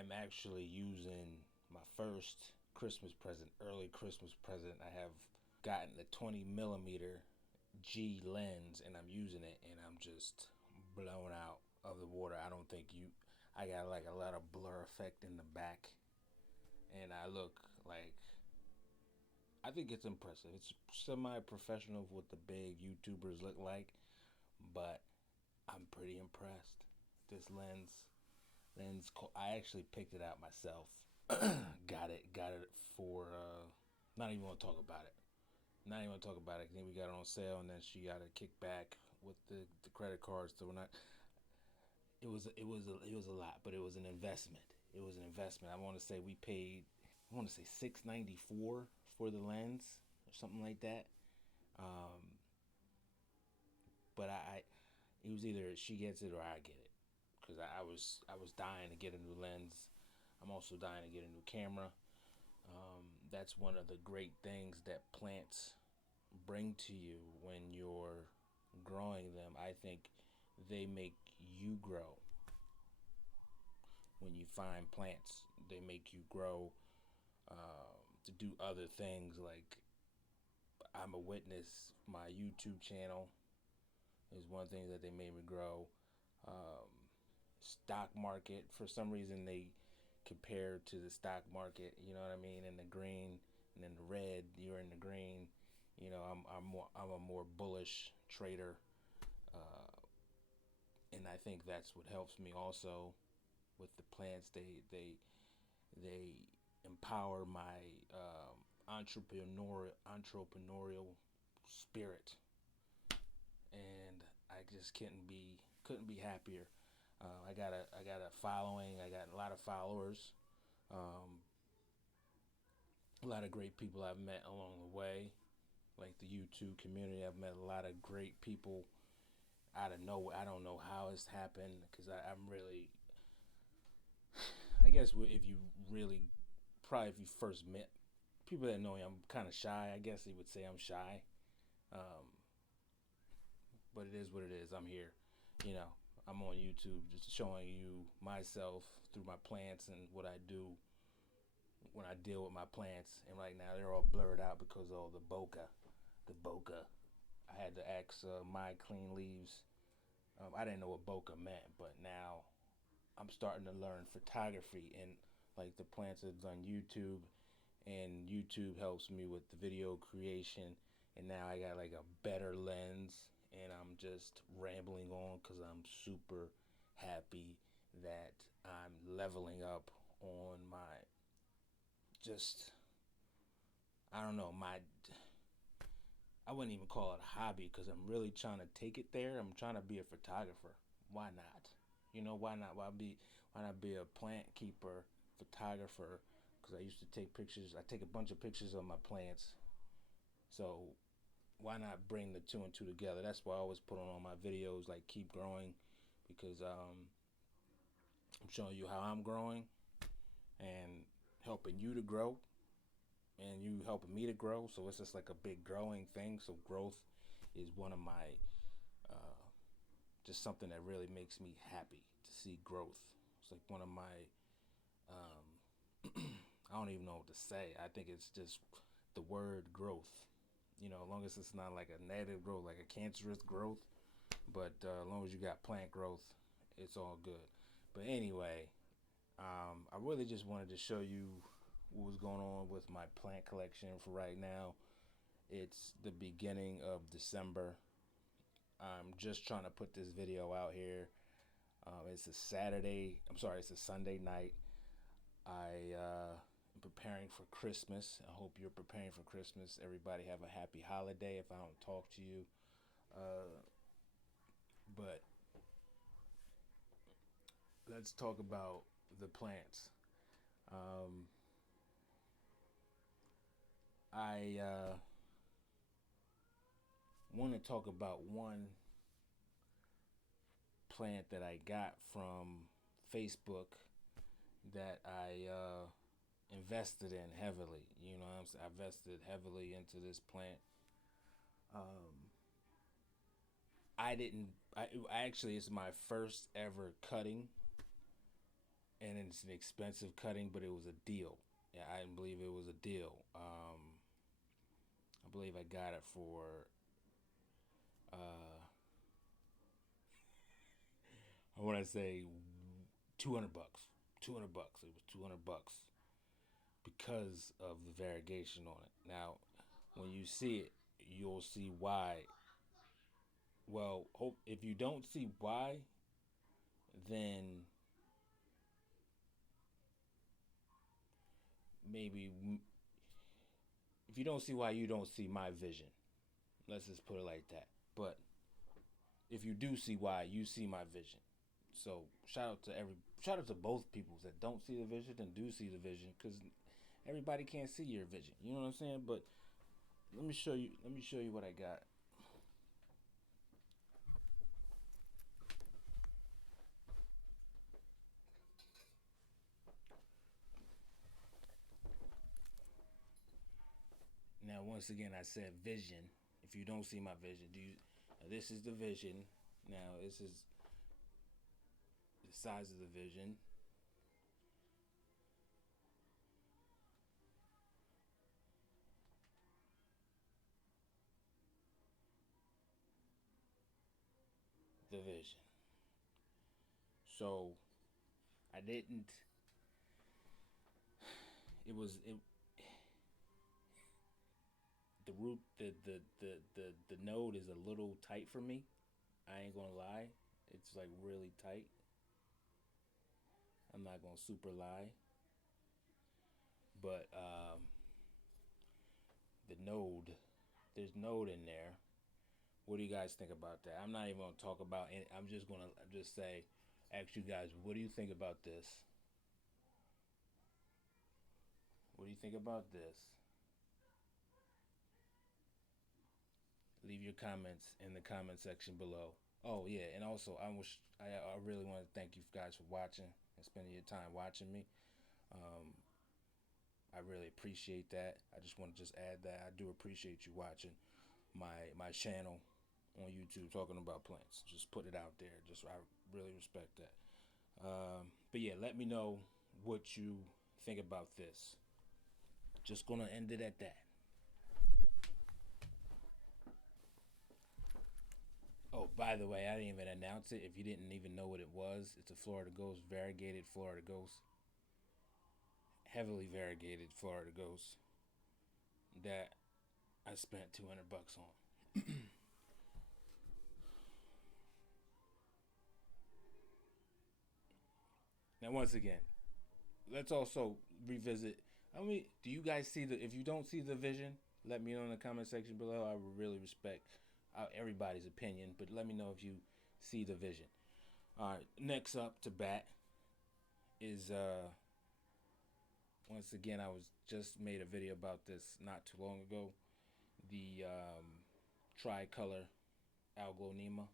I'm actually using my first Christmas present, early Christmas present. I have gotten the 20 millimeter G lens and I'm using it and I'm just blown out of the water. I don't think you, I got like a lot of blur effect in the back and I look like, I think it's impressive. It's semi professional what the big YouTubers look like, but I'm pretty impressed. This lens, I actually picked it out myself. Got it for not even want to talk about it. Not even want to talk about it. Then we got it on sale, and then she got a kickback with the credit cards. So we're not. It was a lot, but it was an investment. It was an investment. I want to say we paid. I want to say $694 for the lens or something like that. Um, but it was either she gets it or I get it because I was dying to get a new lens. I'm also dying to get a new camera. That's one of the great things that plants bring to you when you're growing them. I think they make you grow. When you find plants, they make you grow to do other things. Like I'm a witness. My YouTube channel is one thing that they made me grow. Stock market, for some reason they compare to the stock market. You know what I mean? In the green and in the red, you're in the green. I'm a more bullish trader, and I think that's what helps me also with the plants. They empower my entrepreneurial spirit, and I just couldn't be happier. I got a following. I got a lot of followers. Um, a lot of great people I've met along the way, like the YouTube community. I've met a lot of great people out of nowhere. I don't know how it's happened because I'm really, I guess if you really, probably if you first met people that know me, I'm kind of shy. I guess they would say I'm shy, but it is what it is. I'm here, you know. I'm on YouTube just showing you myself through my plants and what I do when I deal with my plants. And right now they're all blurred out because of all the bokeh. The bokeh. I had to ask my clean leaves. I didn't know what bokeh meant, but now I'm starting to learn photography and like the plants that's on YouTube, and YouTube helps me with the video creation. And now I got like a better lens, and I'm just rambling on because I'm super happy that I'm leveling up on my just I don't know my I wouldn't even call it a hobby because I'm really trying to take it there. I'm trying to be a photographer. Why not? Why not? Why not be a plant keeper, photographer? Because I used to take pictures. I take a bunch of pictures of my plants. So why not bring the two and two together? That's why I always put on all my videos like keep growing, because I'm showing you how I'm growing and helping you to grow, and you helping me to grow. So it's just like a big growing thing. So growth is one of my just something that really makes me happy to see growth. It's like one of my I don't even know what to say. I think it's just the word growth. As long as it's not like a negative growth, like a cancerous growth, but as long as you got plant growth, it's all good. But anyway, I really just wanted to show you what was going on with my plant collection for right now. It's the beginning of December. I'm just trying to put this video out here. It's a Saturday. I'm sorry, it's a Sunday night. I am preparing for Christmas. I hope you're preparing for Christmas. Everybody have a happy holiday if I don't talk to you. But let's talk about the plants. Um, I want to talk about one plant that I got from Facebook that I invested in heavily. I invested heavily into this plant. I didn't. I actually, it's my first ever cutting and it's an expensive cutting, but it was a deal. Yeah, I believe it was a deal. I believe I got it for I want to say $200. $200. It was $200 because of the variegation on it. Now, when you see it, you'll see why. Well, hope if you don't see why, then maybe if you don't see why, you don't see my vision. Let's just put it like that. But if you do see why, you see my vision. So shout out to both people that don't see the vision and do see the vision, because everybody can't see your vision. You know what I'm saying? But let me show you. Let me show you what I got. Now, once again, I said vision. If you don't see my vision, do you? This is the vision. Now, this is the size of the vision. The vision. So I didn't. It was it. The root. The node is a little tight for me. I ain't gonna lie. It's like really tight. I'm not gonna super lie. But the node, there's node in there. What do you guys think about that? I'm not even gonna talk about it. I'm just gonna just say, ask you guys, what do you think about this? What do you think about this? Leave your comments in the comment section below. Oh yeah, and also I really want to thank you guys for watching and spending your time watching me. Um, I really appreciate that. I just want to just add that I do appreciate you watching my channel on YouTube talking about plants. Just put it out there. Just I really respect that. But yeah, let me know what you think about this. Just gonna end it at that. Oh, by the way, I didn't even announce it. If you didn't even know what it was, it's a Florida Ghost, variegated Florida Ghost, heavily variegated Florida Ghost that I spent $200 on. Now, once again, let's also revisit. I mean, do you guys see the? If you don't see the vision, let me know in the comment section below. I would really respect everybody's opinion, but let me know if you see the vision. All right, next up to bat is once again I was just made a video about this not too long ago. The tricolor algonema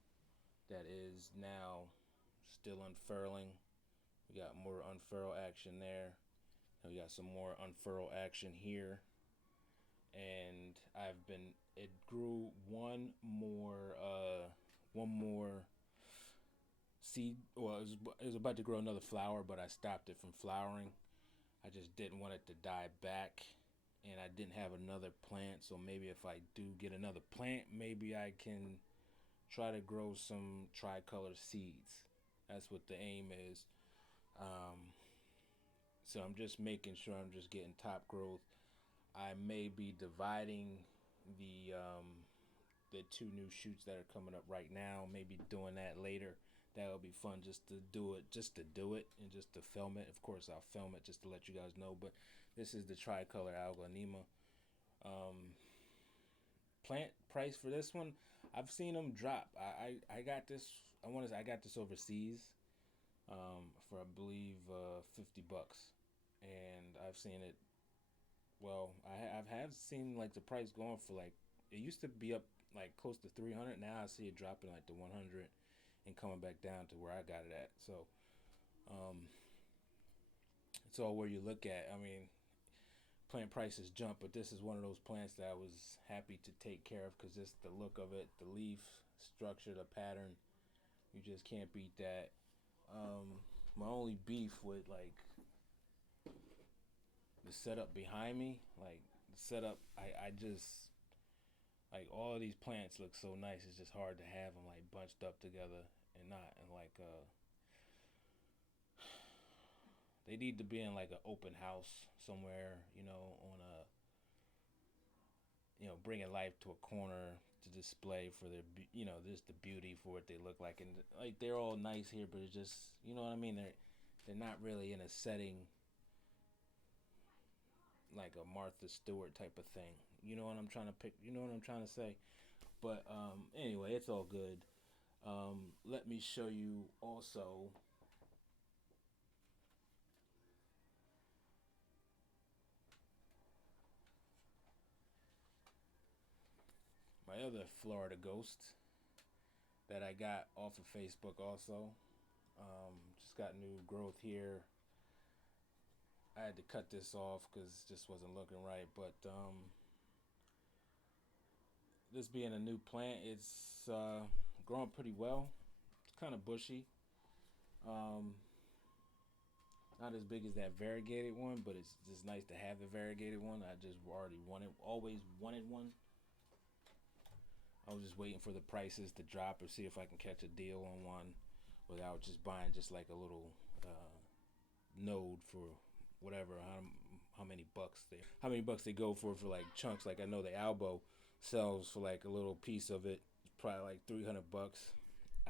that is now still unfurling. We got more unfurl action there. And we got some more unfurl action here. And it grew one more seed. Well, it was about to grow another flower, but I stopped it from flowering. I just didn't want it to die back. And I didn't have another plant. So maybe if I do get another plant, maybe I can try to grow some tricolor seeds. That's what the aim is. So I'm just making sure I'm just getting top growth. I may be dividing the two new shoots that are coming up right now. Maybe doing that later. That'll be fun just to do it, and just to film it. Of course, I'll film it just to let you guys know. But this is the tricolor algonema. Plant price for this one, I've seen them drop. I got this. I got this overseas for I believe $50, and I've seen it. Well, I've seen like the price going for like it used to be up like close to 300. Now I see it dropping like to 100 and coming back down to where I got it at. So it's all where you look at. I mean, plant prices jump, but this is one of those plants that I was happy to take care of because just the look of it, the leaf structure, the pattern, you just can't beat that. My only beef with like the setup behind me, like the setup, I just like all of these plants look so nice. It's just hard to have them like bunched up together and not and like they need to be in like an open house somewhere, on a bringing life to a corner to display for their just the beauty for what they look like, and like they're all nice here, but it's just what I mean. They're not really in a setting like a Martha Stewart type of thing. You know what I'm trying to pick. You know what I'm trying to say. But anyway, it's all good. Let me show you also my other Florida ghost that I got off of Facebook also. Just got new growth here. I had to cut this off because it just wasn't looking right. But this being a new plant, it's growing pretty well. It's kind of bushy. Um, Not as big as that variegated one, but it's just nice to have the variegated one. I just always wanted one. I was just waiting for the prices to drop or see if I can catch a deal on one without just buying just like a little node for whatever, how many bucks they go for like chunks. Like I know the elbow sells for like a little piece of it, probably like 300 bucks.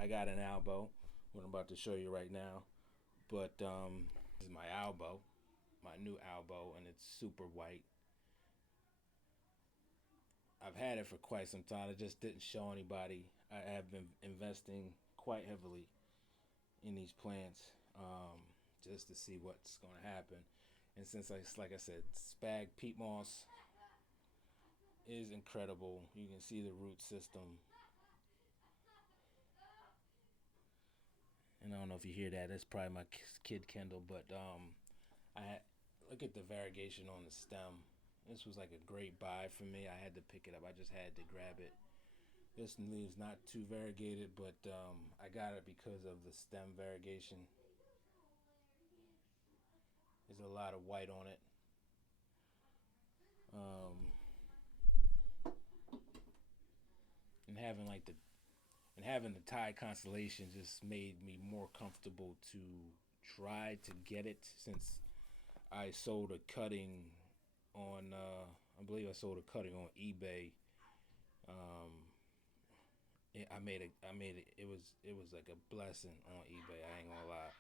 I got an elbow, what I'm about to show you right now, but this is my elbow, my new elbow, and it's super white. I've had it for quite some time. I just didn't show anybody. I have been investing quite heavily in these plants, just to see what's going to happen. And since, like I said, spag peat moss is incredible. You can see the root system. And I don't know if you hear that. That's probably my kid Kendall. But look at the variegation on the stem. This was like a great buy for me. I had to pick it up. I just had to grab it. This leaves not too variegated, but I got it because of the stem variegation. There's a lot of white on it. And having the Thai constellation just made me more comfortable to try to get it, since I sold a cutting on I believe I sold a cutting on eBay. Um, I made it. It was like a blessing on eBay. I ain't gonna lie.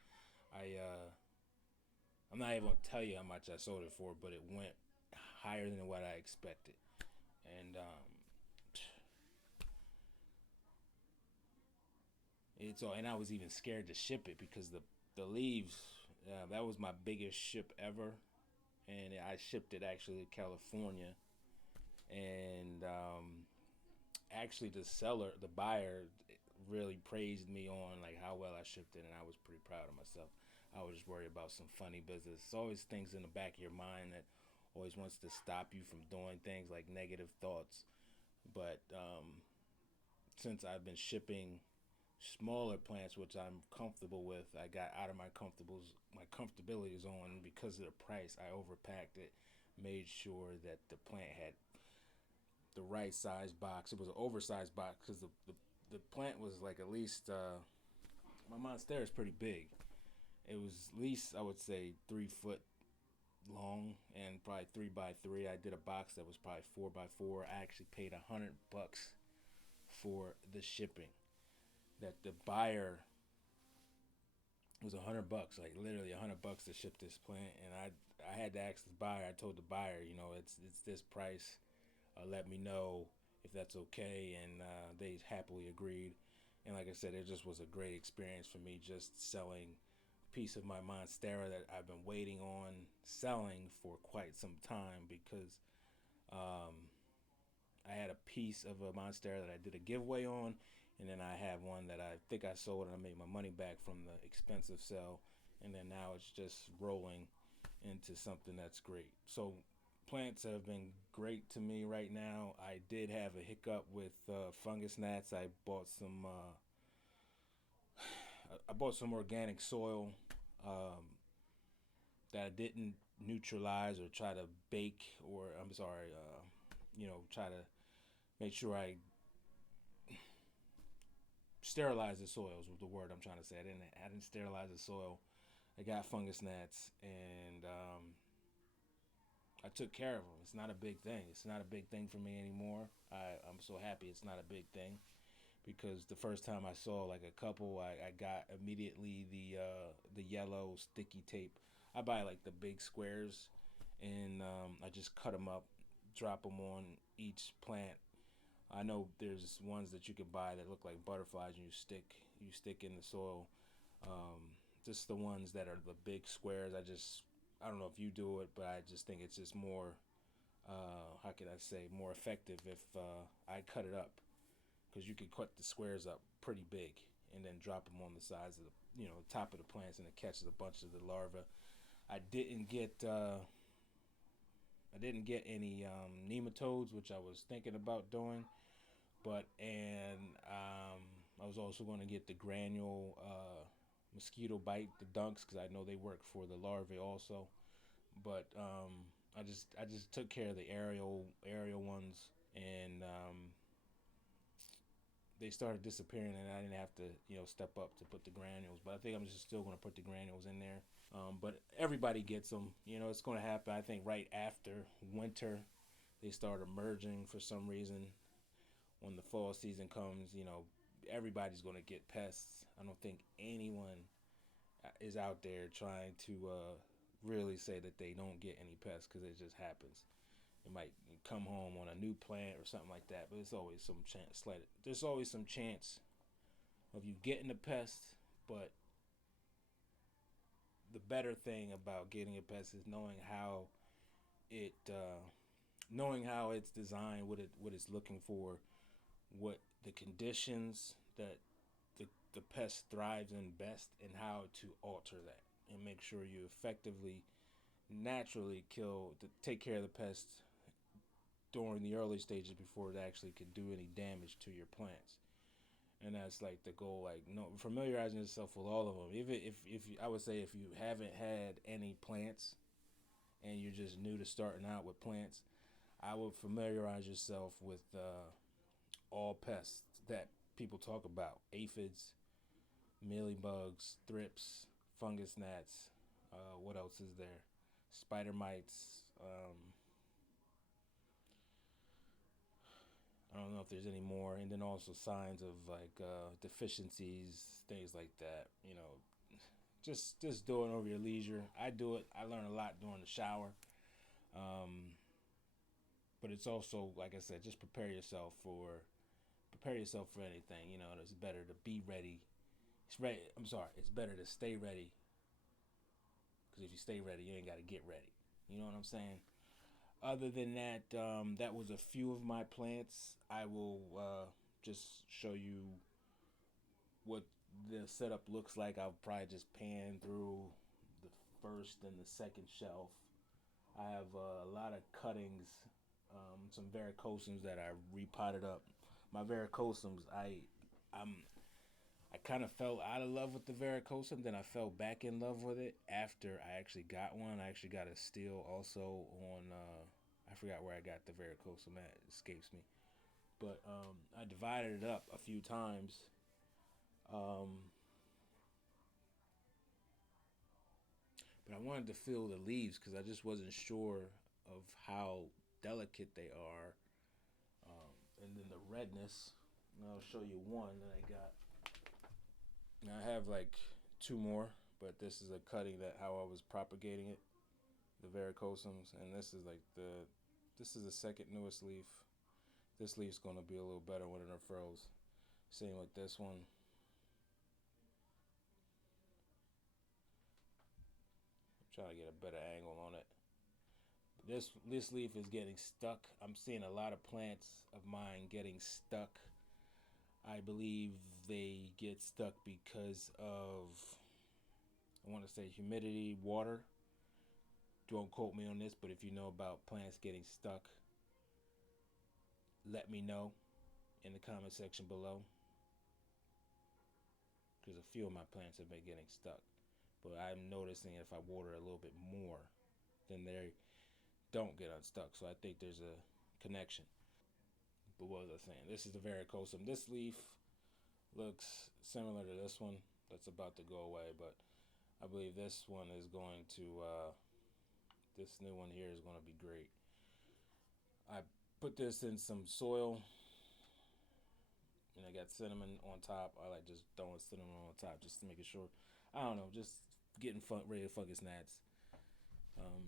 I'm not even gonna tell you how much I sold it for, but it went higher than what I expected. And and I was even scared to ship it because the leaves, that was my biggest ship ever, and I shipped it actually to California, and actually the buyer really praised me on like how well I shipped it, and I was pretty proud of myself. I was just worried about some funny business. It's always things in the back of your mind that always wants to stop you from doing things, like negative thoughts. But since I've been shipping smaller plants, which I'm comfortable with, I got out of my comfortability zone because of the price. I overpacked it, made sure that the plant had the right size box. It was an oversized box because the plant was like at least my monstera is pretty big. It was at least, I would say, 3 foot long and probably 3 by 3. I did a box that was probably 4 by 4. I actually paid $100 for the shipping. That the buyer was $100, like literally $100 to ship this plant, and I had to ask the buyer. I told the buyer, it's this price. Let me know if that's okay, and they happily agreed. And like I said, it just was a great experience for me, just selling a piece of my monstera that I've been waiting on selling for quite some time, because I had a piece of a monstera that I did a giveaway on, and then I have one that I think I sold and I made my money back from the expensive sell, and then now it's just rolling into something that's great. So plants have been great to me right now. I did have a hiccup with fungus gnats. I bought some organic soil um, that I didn't neutralize or try to bake, or I'm sorry, try to make sure I sterilize the soils was the word I'm trying to say. I didn't sterilize the soil. I got fungus gnats, and I took care of them. It's not a big thing. It's not a big thing for me anymore. I'm so happy it's not a big thing, because the first time I saw like a couple, I got immediately the yellow sticky tape. I buy like the big squares, and I just cut them up, drop them on each plant. I know there's ones that you can buy that look like butterflies, and you stick in the soil. Um, just the ones that are the big squares. I don't know if you do it, but I just think it's just more, how can I say, more effective if I cut it up, because you can cut the squares up pretty big and then drop them on the sides of the top of the plants, and it catches a bunch of the larvae. I didn't get any nematodes, which I was thinking about doing, but I was also going to get the granule mosquito bite, the dunks, because I know they work for the larvae also. But I just took care of the aerial ones, and they started disappearing, and I didn't have to step up to put the granules. But I think I'm just still going to put the granules in there. But everybody gets them. It's going to happen. I think right after winter, they start emerging for some reason. When the fall season comes, everybody's going to get pests. I don't think anyone is out there trying to really say that they don't get any pests, because it just happens. It might come home on a new plant or something like that, but it's always some chance. There's always some chance of you getting a pest, but the better thing about getting a pest is it, knowing how it's designed, what it's looking for, what the conditions that the pest thrives in best, and how to alter that and make sure you effectively, naturally take care of the pest during the early stages before it actually could do any damage to your plants. And that's like the goal. Like, no, familiarizing yourself with all of them. If I would say, if you haven't had any plants and you're just new to starting out with plants, I would familiarize yourself with all pests that people talk about: aphids, mealybugs, thrips, fungus gnats. What else is there? Spider mites. I don't know if there's any more. And then also signs of like deficiencies, things like that. Just do it over your leisure. I do it. I learn a lot during the shower. Um, but it's also, like I said, just prepare yourself for anything. It's better to be ready. It's ready. I'm sorry. It's better to stay ready, because if you stay ready, you ain't got to get ready. You know what I'm saying? Other than that, that was a few of my plants. I will just show you what the setup looks like. I'll probably just pan through the first and the second shelf. I have a lot of cuttings, some varicosums that I repotted up. My varicosums, I'm I kind of fell out of love with the varicosum. Then I fell back in love with it after I actually got one. I actually got a steal also on. I forgot where I got the varicosum at. It escapes me. But I divided it up a few times. Um, but I wanted to feel the leaves, because I just wasn't sure of how delicate they are. And then the redness. And I'll show you one that I got. Now I have like two more, but this is a cutting that how I was propagating it, the varicosums, and this is the second newest leaf. This leaf's gonna be a little better when it unfurls. Same with this one. I'm trying to get a better angle on it. This leaf is getting stuck. I'm seeing a lot of plants of mine getting stuck. I believe they get stuck because of, I want to say, humidity, water. Don't quote me on this, but if you know about plants getting stuck, let me know in the comment section below, because a few of my plants have been getting stuck. But I'm noticing if I water a little bit more, then they don't get unstuck. So I think there's a connection. But what was I saying? This is the varicosum. This leaf looks similar to this one that's about to go away, but I believe this one is going to, this new one here is going to be great. I put this in some soil, and I got cinnamon on top. I like just throwing cinnamon on top just to make it sure. I don't know, just getting ready to fuck its gnats.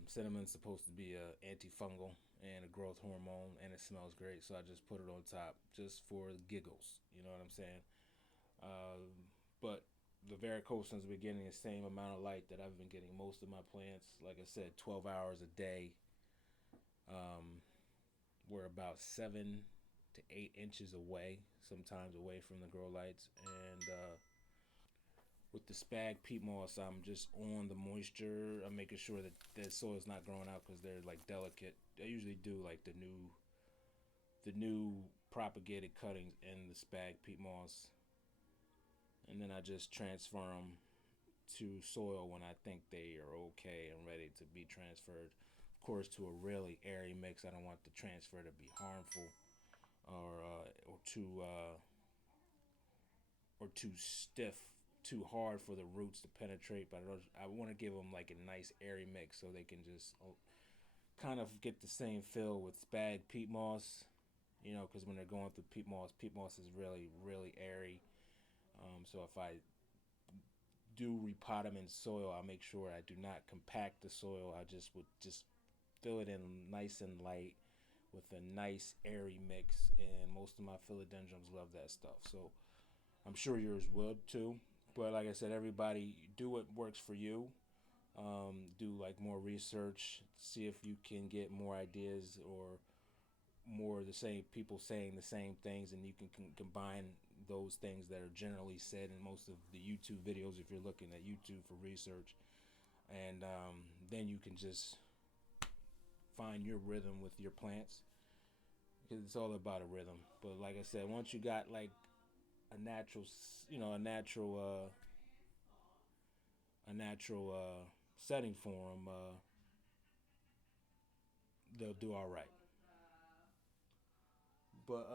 Cinnamon's supposed to be a antifungal and a growth hormone, and it smells great. So I just put it on top just for giggles. You know what I'm saying? But the varicosums been getting the same amount of light that I've been getting most of my plants. Like I said, 12 hours a day. We're about 7 to 8 inches away, sometimes away from the grow lights, and with the spag peat moss, I'm just on the moisture. I'm making sure that the soil's not growing out because they're like delicate. I usually do like the new propagated cuttings in the spag peat moss, and then I just transfer them to soil when I think they are okay and ready to be transferred. Of course, to a really airy mix. I don't want the transfer to be harmful or too stiff, too hard for the roots to penetrate. But I want to give them like a nice airy mix so they can just kind of get the same feel with spag peat moss. You know, because when they're going through peat moss is really, really airy. So if I do repot them in soil, I make sure I do not compact the soil. I just would just fill it in nice and light with a nice airy mix, and most of my philodendrons love that stuff. So I'm sure yours would too. But like I said, everybody do what works for you. Do like more research, see if you can get more ideas or more of the same people saying the same things, and you can combine those things that are generally said in most of the YouTube videos if you're looking at YouTube for research, and then you can just find your rhythm with your plants, because it's all about a rhythm. But like I said, once you got like a natural, a natural setting for them, they'll do all right. But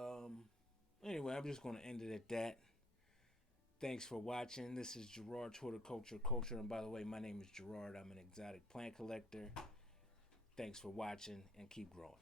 anyway, I'm just going to end it at that. Thanks for watching. This is Gerard's Horticulture. And by the way, my name is Gerard. I'm an exotic plant collector. Thanks for watching, and keep growing.